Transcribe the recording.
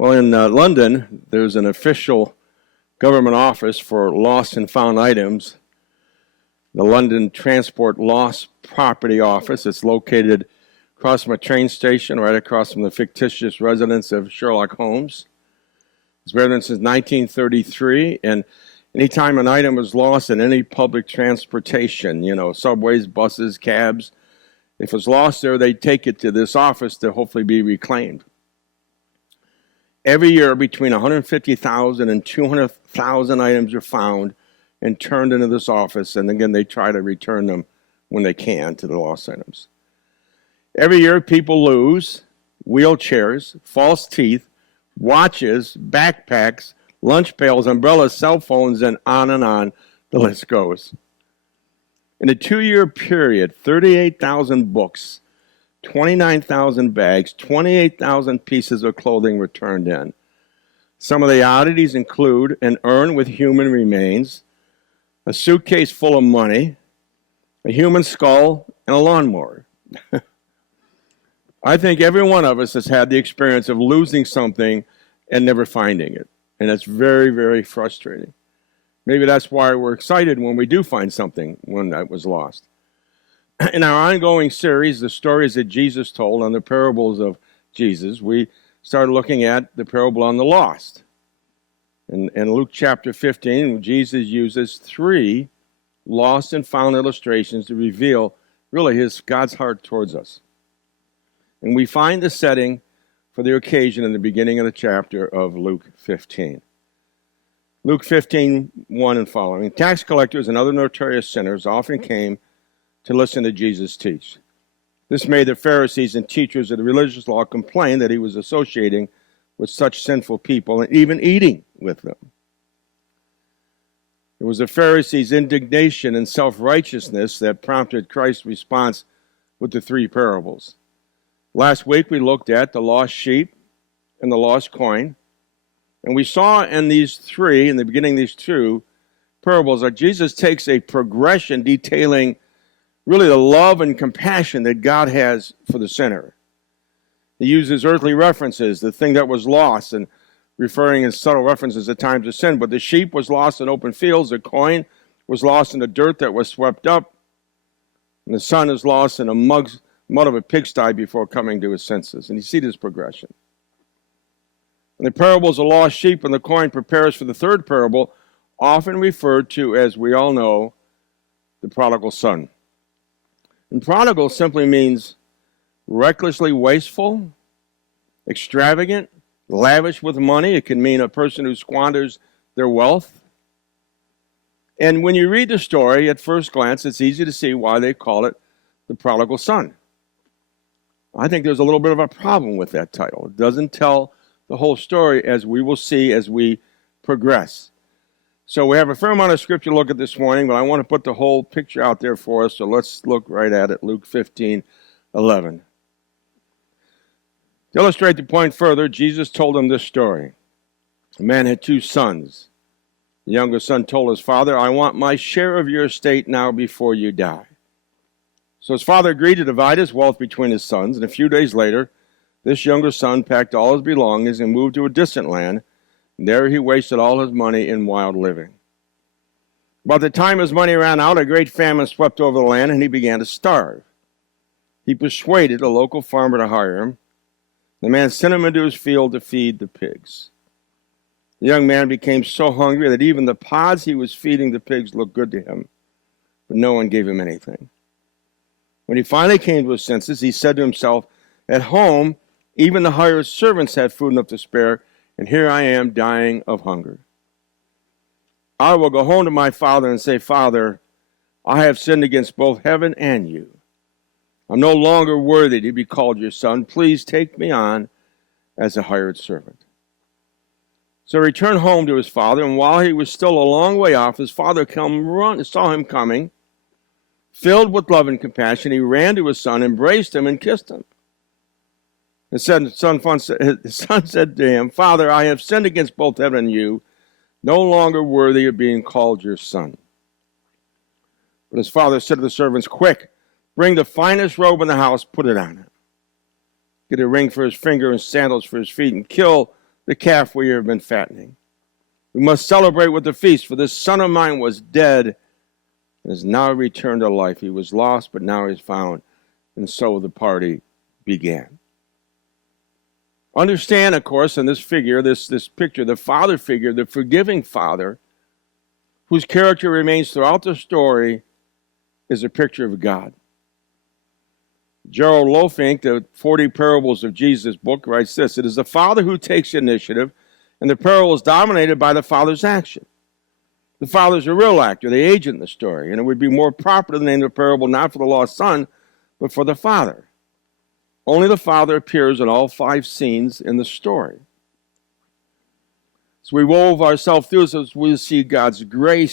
Well, in London, there's an official government office for lost and found items, the London Transport Lost Property Office. It's located across from a train station, right across from the fictitious residence of Sherlock Holmes. It's been there since 1933, and anytime an item was lost in any public transportation, subways, buses, cabs, if it was lost there, they'd take it to this office to hopefully be reclaimed. Every year, between 150,000 and 200,000 items are found and turned into this office, and again, they try to return them when they can to the lost items. Every year, people lose wheelchairs, false teeth, watches, backpacks, lunch pails, umbrellas, cell phones, and on the list goes. In a 2-year period, 38,000 books, 29,000 bags, 28,000 pieces of clothing were turned in. Some of the oddities include an urn with human remains, a suitcase full of money, a human skull, and a lawnmower. I think every one of us has had the experience of losing something and never finding it. And it's very, very frustrating. Maybe that's why we're excited when we do find something when that was lost. In our ongoing series, the stories that Jesus told on the parables of Jesus, we started looking at the parable on the lost. In Luke chapter 15, Jesus uses 3 lost and found illustrations to reveal really God's heart towards us. And we find the setting for the occasion in the beginning of the chapter of Luke 15. Luke 15, 1 and following. Tax collectors and other notorious sinners often came to listen to Jesus teach. This made the Pharisees and teachers of the religious law complain that he was associating with such sinful people and even eating with them. It was the Pharisees' indignation and self-righteousness that prompted Christ's response with the 3 parables. Last week we looked at the lost sheep and the lost coin, and we saw in these 3, in the beginning of these 2 parables, that Jesus takes a progression detailing really the love and compassion that God has for the sinner. He uses earthly references, the thing that was lost, and referring in subtle references at times to sin. But the sheep was lost in open fields, the coin was lost in the dirt that was swept up, and the son is lost in a mud of a pigsty before coming to his senses. And you see this progression. And the parables of the lost sheep and the coin prepare us for the 3rd parable, often referred to, as we all know, the prodigal son. And prodigal simply means recklessly wasteful, extravagant, lavish with money. It can mean a person who squanders their wealth. And when you read the story, at first glance, it's easy to see why they call it the prodigal son. I think there's a little bit of a problem with that title. It doesn't tell the whole story, as we will see as we progress. So we have a fair amount of scripture to look at this morning, but I want to put the whole picture out there for us, so let's look right at it, Luke 15:11. To illustrate the point further, Jesus told them this story. A man had 2 sons. The younger son told his father, "I want my share of your estate now before you die." So his father agreed to divide his wealth between his sons, and a few days later, this younger son packed all his belongings and moved to a distant land. And there he wasted all his money in wild living. About the time his money ran out, a great famine swept over the land, and he began to starve. He persuaded a local farmer to hire him. The man sent him into his field to feed the pigs. The young man became so hungry that even the pods he was feeding the pigs looked good to him, but no one gave him anything. When he finally came to his senses, he said to himself, "At home, even the hired servants had food enough to spare, and here I am dying of hunger. I will go home to my father and say, 'Father, I have sinned against both heaven and you. I'm no longer worthy to be called your son. Please take me on as a hired servant.' So he returned home to his father, and while he was still a long way off, his father saw him coming. Filled with love and compassion, he ran to his son, embraced him, and kissed him. His son said to him, 'Father, I have sinned against both heaven and you, no longer worthy of being called your son.' But his father said to the servants, 'Quick, bring the finest robe in the house, put it on him. Get a ring for his finger and sandals for his feet, and kill the calf we have been fattening. We must celebrate with the feast, for this son of mine was dead and is now returned to life. He was lost, but now he's found. And so the party began. Understand, of course, in this figure, this picture, the father figure, the forgiving father, whose character remains throughout the story, is a picture of God. Gerald Lofink, the 40 Parables of Jesus book, writes this: it is the father who takes initiative, and the parable is dominated by the father's action. The father's a real actor, the agent in the story, and it would be more proper to name the parable not for the lost son, but for the father. Only the father appears in all 5 scenes in the story. So we wove ourselves through this, we see God's grace